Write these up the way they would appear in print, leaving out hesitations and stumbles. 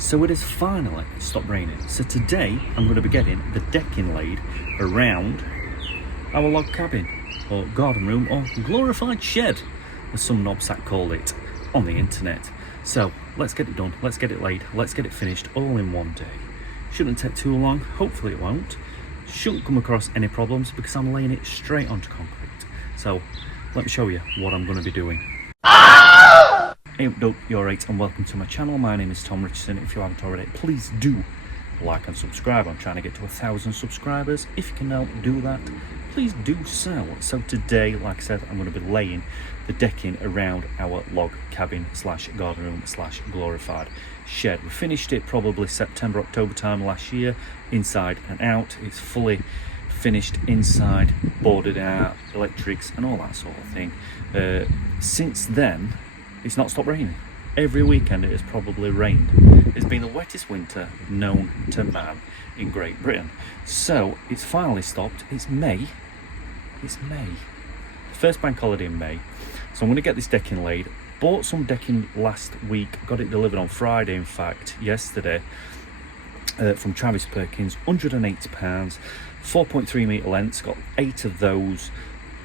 So it has finally stopped raining. So today I'm going to be getting the decking laid around our log cabin, or garden room, or glorified shed, as some knobsack call it on the internet. So let's get it done, let's get it laid, let's get it finished all in one day. Shouldn't take too long, hopefully it won't. Shouldn't come across any problems because I'm laying it straight onto concrete. So let me show you what I'm going to be doing. Hey up, you're right, and welcome to my channel. My name is Tom Richardson. If you haven't already, please do like and subscribe. I'm trying to get to 1,000 subscribers. If you can help do that, please do so. So today, like I said, I'm going to be laying the decking around our log cabin slash garden room slash glorified shed. We finished it probably September, October time last year, inside and out. It's fully finished inside, boarded out, electrics and all that sort of thing. Since then, it's not stopped raining. Every weekend it has probably rained. It's been the wettest winter known to man in Great Britain. So it's finally stopped. It's May. It's May. First bank holiday in May. So I'm going to get this decking laid. Bought some decking last week. Got it delivered on Friday, in fact, yesterday, from Travis Perkins. £180. 4.3 metre lengths. Got 8 of those.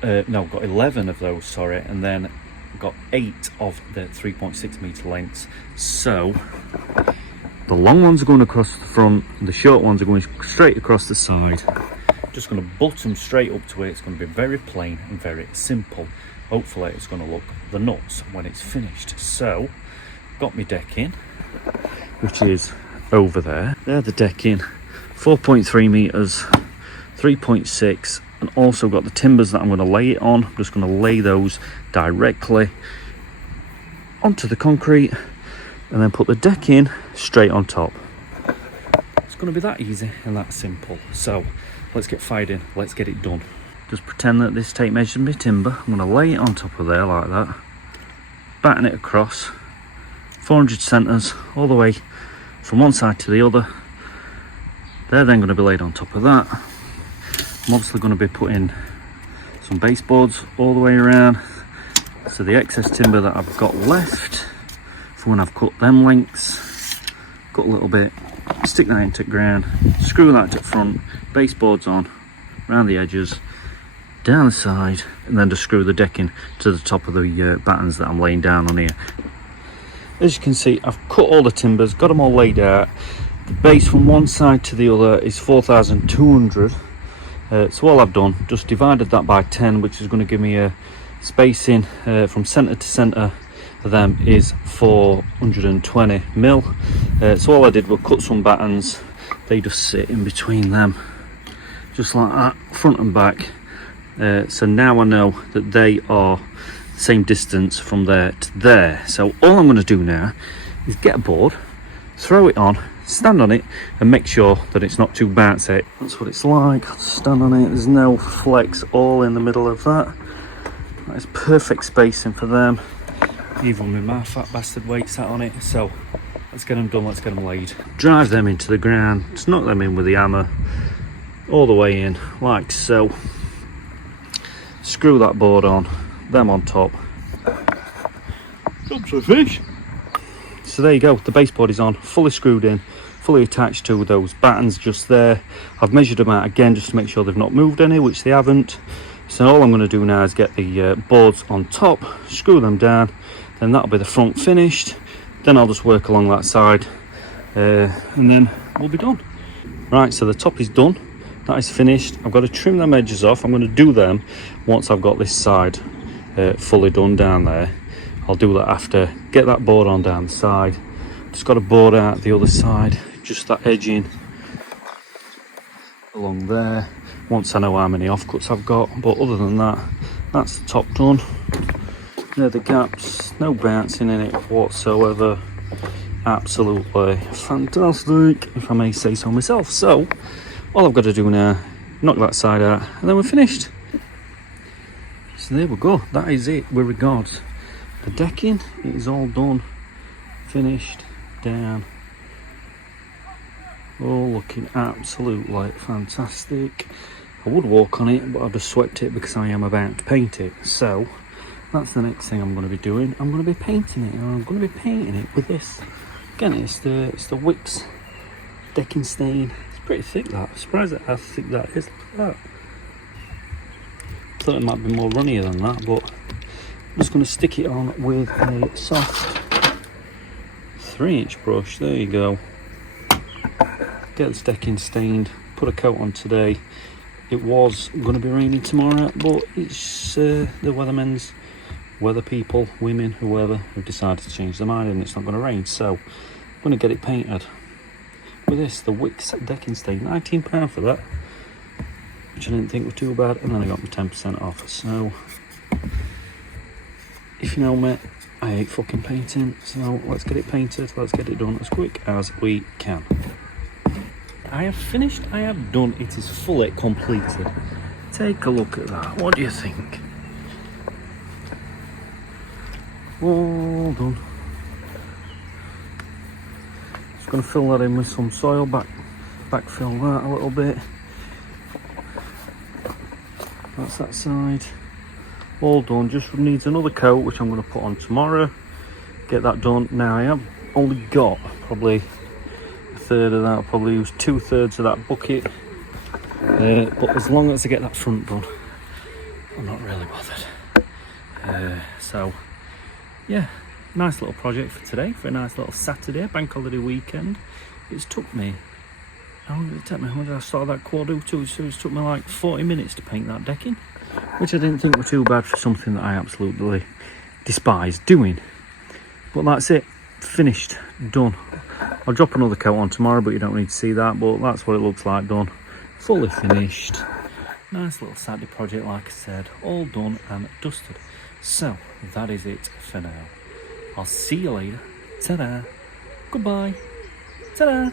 Got 11 of those, sorry. And then got 8 of the 3.6 metre lengths. So the long ones are going across the front, the short ones are going straight across the side. Just going to butt them straight up to it. It's going to be very plain and very simple. Hopefully it's going to look the nuts when it's finished. So got my decking, which is over there. There the decking, 4.3 metres, 3.6, and also got the timbers that I'm going to lay it on. I'm just going to lay those directly onto the concrete and then put the decking straight on top. It's going to be that easy and that simple. So let's get fired in, let's get it done. Just pretend that this tape measures my timber. I'm going to lay it on top of there like that, batten it across 400 centres all the way from one side to the other. They're then going to be laid on top of that. I'm obviously going to be putting some baseboards all the way around, so the excess timber that I've got left from when I've cut them lengths, cut a little bit, stick that into the ground, screw that to the front, baseboards on around the edges, down the side, and then just screw the decking to the top of the battens that I'm laying down on here. As you can see, I've cut all the timbers, got them all laid out. The base from one side to the other is 4,200. So all I've done, just divided that by 10, which is going to give me a spacing from centre to centre of them is 420 mil. So all I did was cut some battens. They just sit in between them, just like that, front and back. So now I know that they are the same distance from there to there. So all I'm going to do now is get a board, throw it on, stand on it and make sure that it's not too bouncy. That's what it's like. Stand on it, there's no flex all in the middle of that. That is perfect spacing for them, even with my fat bastard weight sat on it. So let's get them done, let's get them laid. Drive them into the ground, just knock them in with the hammer all the way in like so. Screw that board on, them on top. Job's a fish. So there you go, the baseboard is on, fully screwed in, fully attached to those battens just there. I've measured them out again just to make sure they've not moved any, which they haven't. So all I'm going to do now is get the boards on top, screw them down, then that'll be the front finished. Then I'll just work along that side and then we'll be done. Right, so the top is done, that is finished. I've got to trim them edges off. I'm going to do them once I've got this side fully done down there. I'll do that after. Get that board on down the side. Just got a board out the other side, just that edging along there, once I know how many offcuts I've got. But other than that, that's the top done. There are the gaps, no bouncing in it whatsoever. Absolutely fantastic, if I may say so myself. So all I've got to do now, knock that side out and then we're finished. So there we go, that is it with regards the decking. It is all done, finished, down, all looking absolutely fantastic. I would walk on it, but I've just swept it because I am about to paint it. So that's the next thing I'm going to be doing. I'm going to be painting it, and I'm going to be painting it with this Again, it's the wickes decking stain. It's pretty thick, that. I'm surprised at how thick that is. Look at that. Thought it might be more runnier than that, but I'm just going to stick it on with a soft 3-inch brush. There you go. Get this decking stained, put a coat on today. It was going to be raining tomorrow, but it's the weather people, women, whoever, have decided to change their mind and it's not going to rain. So I'm going to get it painted with this, the wickes decking stain. £19 for that, which I didn't think was too bad, and then I got my 10% off. So if you know me, I hate fucking painting, so let's get it painted, let's get it done as quick as we can. I have finished, I have done, it is fully completed. Take a look at that, what do you think? All done. Just going to fill that in with some soil, backfill that a little bit. That's that side. All done, just needs another coat, which I'm going to put on tomorrow. Get that done. Now I have only got probably a third of that, I'll probably use 2/3 of that bucket. But as long as I get that front done, I'm not really bothered. So yeah, nice little project for today, for a nice little Saturday, bank holiday weekend. It's took me, how long did it take me? When did I start that quarter to? So it took me like 40 minutes to paint that decking, which I didn't think was too bad for something that I absolutely despise doing. But that's it, finished, done. I'll drop another coat on tomorrow, but you don't need to see that, but that's what it looks like done. Fully finished. Nice little Saturday project, like I said, all done and dusted. So that is it for now. I'll see you later. Ta-da. Goodbye. Ta-da.